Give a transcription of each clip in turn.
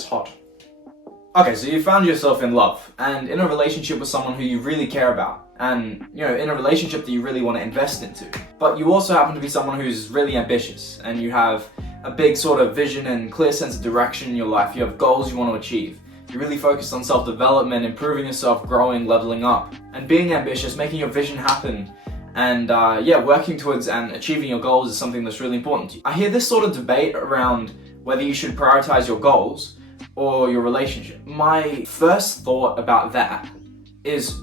That's hot. Okay, so you found yourself in love and in a relationship with someone who you really care about, and in a relationship that you really want to invest into. But you also happen to be someone who's really ambitious, and you have a big sort of vision and clear sense of direction in your life. You have goals you want to achieve. You're really focused on self-development, improving yourself, growing, leveling up, and being ambitious, making your vision happen. And working towards and achieving your goals is something that's really important to you. I hear this sort of debate around whether you should prioritize your goals or your relationship. My first thought about that is,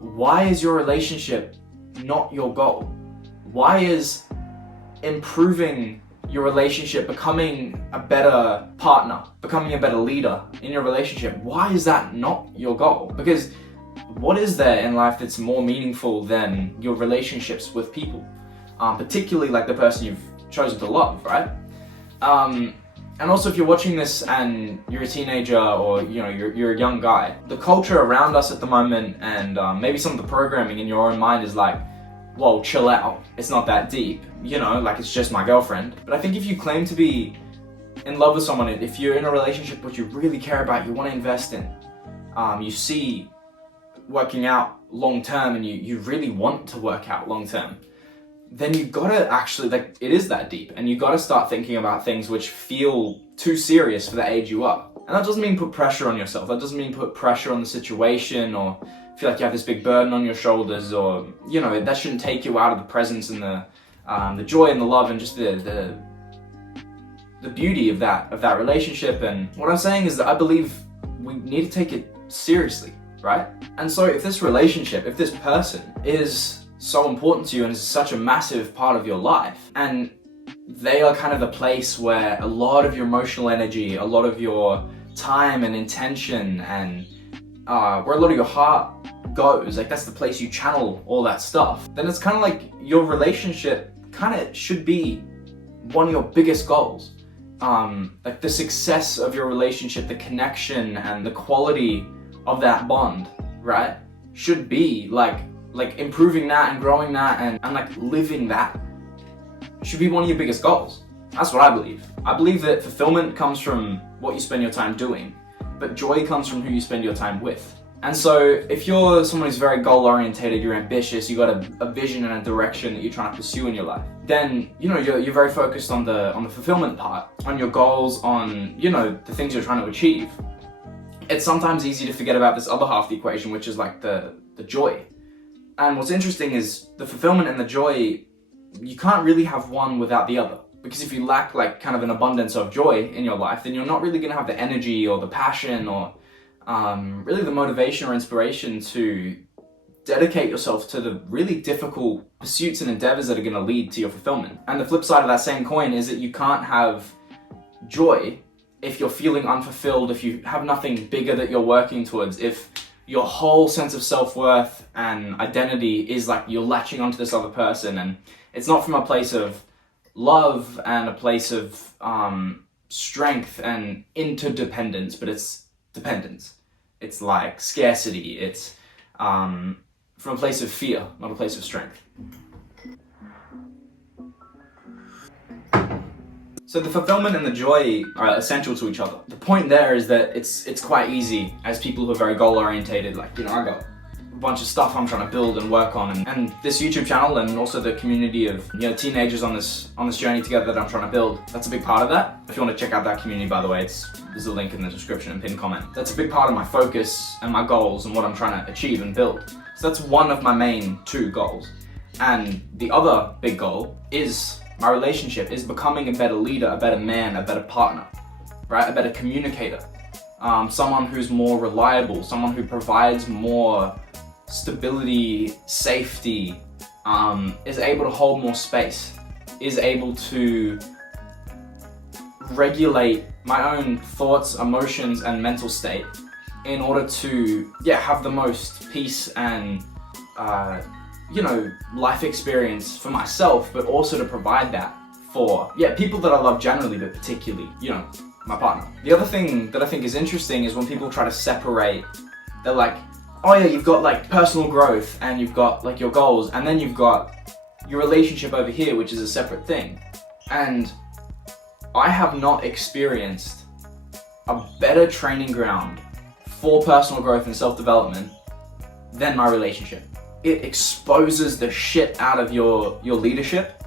why is your relationship not your goal? Why is improving your relationship, becoming a better partner, becoming a better leader in your relationship, why is that not your goal? Because what is there in life that's more meaningful than your relationships with people? Particularly like the person you've chosen to love, right? And also, if you're watching this and you're a teenager or you're a young guy, the culture around us at the moment and maybe some of the programming in your own mind is like, whoa, chill out, it's not that deep, like it's just my girlfriend. But I think if you claim to be in love with someone, if you're in a relationship which you really care about, you want to invest in, you see working out long term and you really want to work out long term, then you gotta actually, it is that deep, and you gotta start thinking about things which feel too serious for the age you are. And that doesn't mean put pressure on yourself, that doesn't mean put pressure on the situation or feel like you have this big burden on your shoulders, or that shouldn't take you out of the presence and the joy and the love and just the beauty of that relationship. And what I'm saying is that I believe we need to take it seriously, right? And so if this relationship, if this person is so important to you and is such a massive part of your life, and they are kind of the place where a lot of your emotional energy, a lot of your time and intention, and where a lot of your heart goes, that's the place you channel all that stuff, then it's kind of like your relationship kind of should be one of your biggest goals. The success of your relationship, the connection and the quality of that bond, right, should be like improving that and growing that and living that should be one of your biggest goals. That's what I believe. I believe that fulfillment comes from what you spend your time doing, but joy comes from who you spend your time with. And so if you're someone who's very goal orientated, you're ambitious, you got a vision and a direction that you're trying to pursue in your life, then you're very focused on the fulfillment part, on your goals, on the things you're trying to achieve. It's sometimes easy to forget about this other half of the equation, which is like the joy. And what's interesting is the fulfillment and the joy, you can't really have one without the other. Because if you lack kind of an abundance of joy in your life, then you're not really going to have the energy or the passion or really the motivation or inspiration to dedicate yourself to the really difficult pursuits and endeavors that are going to lead to your fulfillment. And the flip side of that same coin is that you can't have joy if you're feeling unfulfilled, if you have nothing bigger that you're working towards, if your whole sense of self-worth and identity is like you're latching onto this other person, and it's not from a place of love and a place of strength and interdependence, but it's dependence. It's like scarcity. It's from a place of fear, not a place of strength. So the fulfillment and the joy are essential to each other. The point there is that it's quite easy as people who are very goal orientated, I got a bunch of stuff I'm trying to build and work on, and this YouTube channel and also the community of teenagers on this journey together that I'm trying to build, that's a big part of that. If you want to check out that community, by the way, there's a link in the description and pinned comment. That's a big part of my focus and my goals and what I'm trying to achieve and build. So that's one of my main two goals. And the other big goal is my relationship, is becoming a better leader, a better man, a better partner, right? A better communicator, someone who's more reliable, someone who provides more stability, safety, is able to hold more space, is able to regulate my own thoughts, emotions, and mental state in order to have the most peace and life experience for myself, but also to provide that for people that I love generally, but particularly my partner. The other thing that I think is interesting is when people try to separate, they're like, oh yeah, you've got personal growth and you've got your goals, and then you've got your relationship over here, which is a separate thing. And I have not experienced a better training ground for personal growth and self-development than my relationship. It exposes the shit out of your leadership.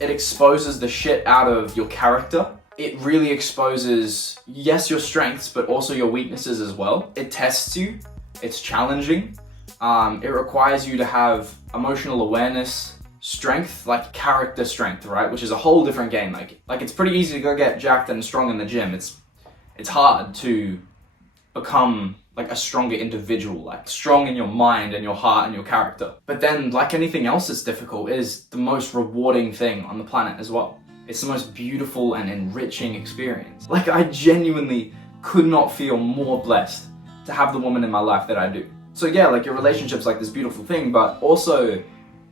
It exposes the shit out of your character. It really exposes, yes, your strengths, but also your weaknesses as well. It tests you. It's challenging. It requires you to have emotional awareness, strength, like character strength, right? Which is a whole different game. Like it's pretty easy to go get jacked and strong in the gym. It's hard to become like a stronger individual, like strong in your mind and your heart and your character. But then, like anything else that's difficult, it is the most rewarding thing on the planet as well. It's the most beautiful and enriching experience. Like, I genuinely could not feel more blessed to have the woman in my life that I do. So yeah, like your relationship's like this beautiful thing, but also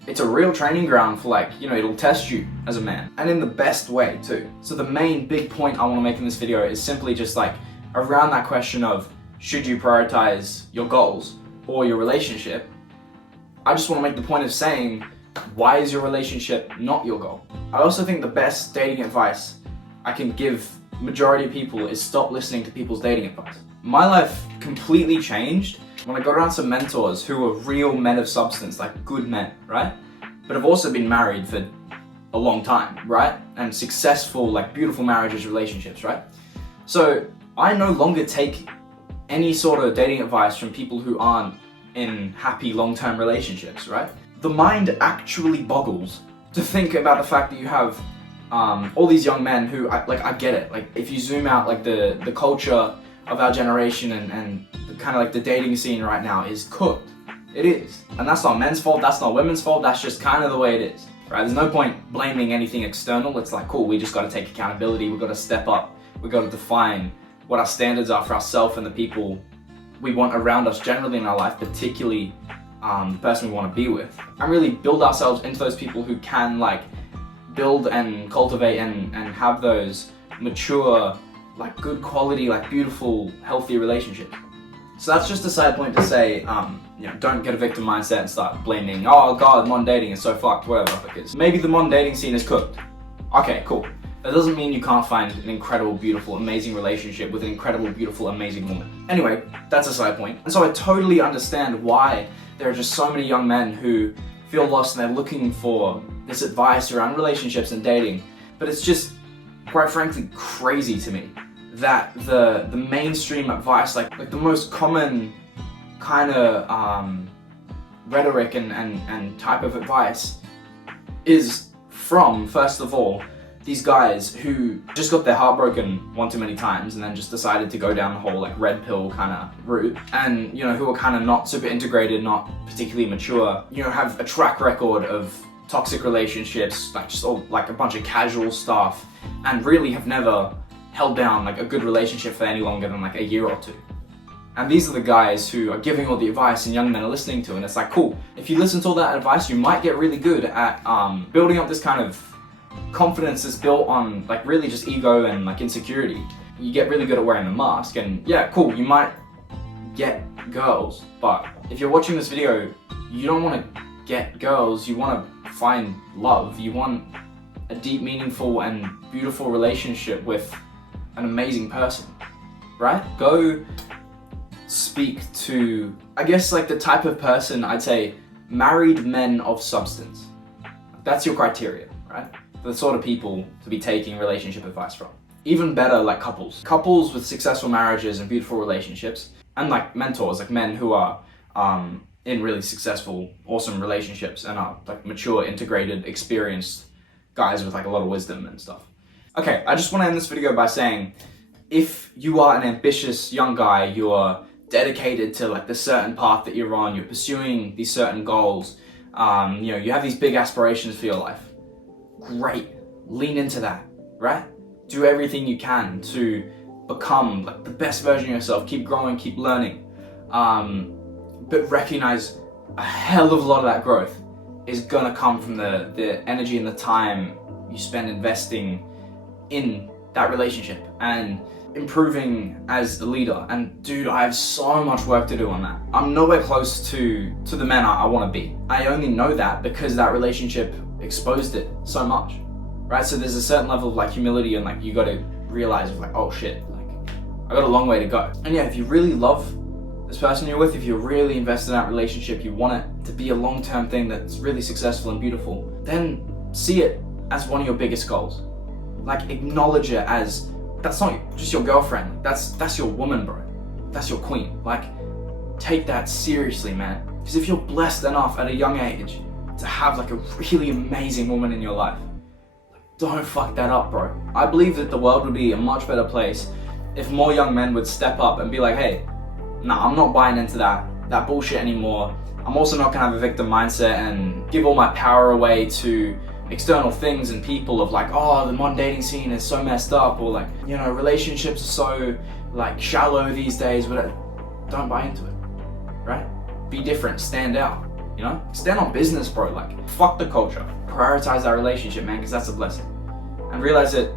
it's a real training ground for like, you know, it'll test you as a man, and in the best way too. So the main big point I want to make in this video is simply just like around that question of, should you prioritize your goals or your relationship? I just want to make the point of saying, why is your relationship not your goal? I also think the best dating advice I can give majority of people is stop listening to people's dating advice. My life completely changed when I got around some mentors who were real men of substance, like good men, right? But have also been married for a long time, right? And successful, like beautiful marriages, relationships, right? So I no longer take any sort of dating advice from people who aren't in happy long-term relationships, right? The mind actually boggles to think about the fact that you have all these young men who, I get it. Like if you zoom out, like the culture of our generation and kind of like the dating scene right now is cooked. It is. And that's not men's fault, that's not women's fault, that's just kind of the way it is, right? There's no point blaming anything external. It's like, cool, we just got to take accountability, we've got to step up, we've got to define what our standards are for ourselves and the people we want around us generally in our life, particularly the person we want to be with, and really build ourselves into those people who can like build and cultivate and have those mature, like good quality, like beautiful, healthy relationships. So that's just a side point to say, you know, don't get a victim mindset and start blaming, oh god, modern dating is so fucked, whatever, because maybe the modern dating scene is cooked. Okay, cool. That doesn't mean you can't find an incredible, beautiful, amazing relationship with an incredible, beautiful, amazing woman. Anyway, that's a side point. And so I totally understand why there are just so many young men who feel lost and they're looking for this advice around relationships and dating. But it's just, quite frankly, crazy to me that the mainstream advice, like the most common kind of rhetoric and type of advice is from, first of all, these guys who just got their heart broken one too many times and then just decided to go down the whole like red pill kind of route, and you know, who are kind of not super integrated, not particularly mature, you know, have a track record of toxic relationships, like just all like a bunch of casual stuff, and really have never held down like a good relationship for any longer than like a year or two. And these are the guys who are giving all the advice and young men are listening to, and it's like, cool, if you listen to all that advice, you might get really good at building up this kind of confidence that's built on like really just ego and like insecurity. You get really good at wearing a mask, and yeah, cool, you might get girls, but if you're watching this video, you don't want to get girls, you want to find love. You want a deep, meaningful and beautiful relationship with an amazing person, right? Go speak to, I guess, like the type of person, I'd say married men of substance. That's your criteria, right? The sort of people to be taking relationship advice from. Even better, like couples with successful marriages and beautiful relationships, and like mentors, like men who are in really successful, awesome relationships and are like mature, integrated, experienced guys with like a lot of wisdom and stuff. Okay, I just want to end this video by saying, if you are an ambitious young guy, you're dedicated to like the certain path that you're on, you're pursuing these certain goals, you know, you have these big aspirations for your life, great, lean into that, right? Do everything you can to become like the best version of yourself, keep growing, keep learning, but recognize a hell of a lot of that growth is gonna come from the energy and the time you spend investing in that relationship and improving as a leader. And dude, I have so much work to do on that. I'm nowhere close to the man I want to be. I only know that because that relationship exposed it so much, right? So there's a certain level of like humility and like you got to realize like, oh shit, like I got a long way to go. And yeah, if you really love this person you're with, if you're really invested in that relationship, you want it to be a long-term thing that's really successful and beautiful, then see it as one of your biggest goals. Like, acknowledge it as, that's not just your girlfriend, that's your woman, bro. That's your queen. Like, take that seriously, man. Because if you're blessed enough at a young age to have like a really amazing woman in your life, don't fuck that up, bro. I believe that the world would be a much better place if more young men would step up and be like, hey, nah, I'm not buying into that bullshit anymore. I'm also not gonna have a victim mindset and give all my power away to external things and people of like, oh, the modern dating scene is so messed up, or like, you know, relationships are so like shallow these days. But don't buy into it, right? Be different, stand out, you know? Stand on business, bro. Like, fuck the culture. Prioritize that relationship, man, because that's a blessing. And realize that,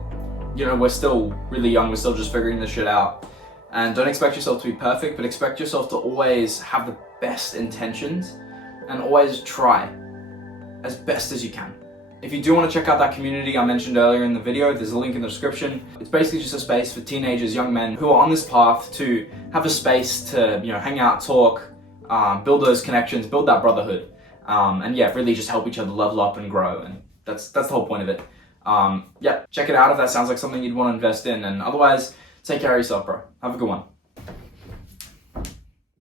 you know, we're still really young, we're still just figuring this shit out. And don't expect yourself to be perfect, but expect yourself to always have the best intentions and always try as best as you can. If you do want to check out that community I mentioned earlier in the video, there's a link in the description. It's basically just a space for teenagers, young men who are on this path to have a space to, you know, hang out, talk, build those connections, build that brotherhood, and yeah, really just help each other level up and grow. And that's the whole point of it. Yeah, check it out if that sounds like something you'd want to invest in. And otherwise, take care of yourself, bro. Have a good one.